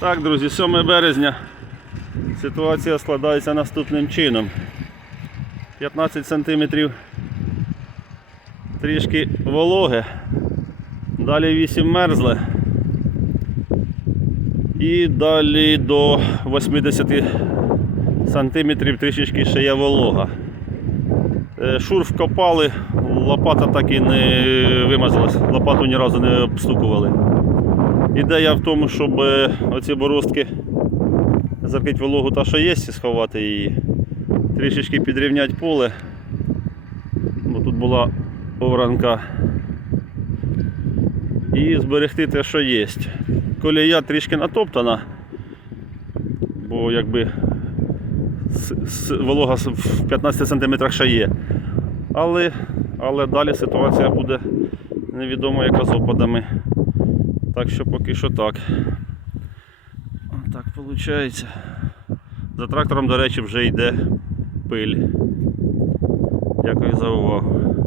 Так, друзі, 7 березня. Ситуація складається наступним чином. 15 сантиметрів трішки вологе, далі 8 мерзле. І далі до 80 сантиметрів трішечки ще є волога. Е, Шур вкопали, лопата так і не вимазалась, лопату ні разу не обстукували. Ідея в тому, щоб е, оці боростки закрити вологу та що є, і сховати її, трішечки підрівняти поле, бо тут була оранка, і зберегти те, що є. Колія трішки натоптана, бо якби волога в 15 см ще є. Але, але далі ситуація буде невідомо яка з опадами. Так що поки що так. Так виходить. За трактором, до речі, вже йде пиль. Дякую за увагу.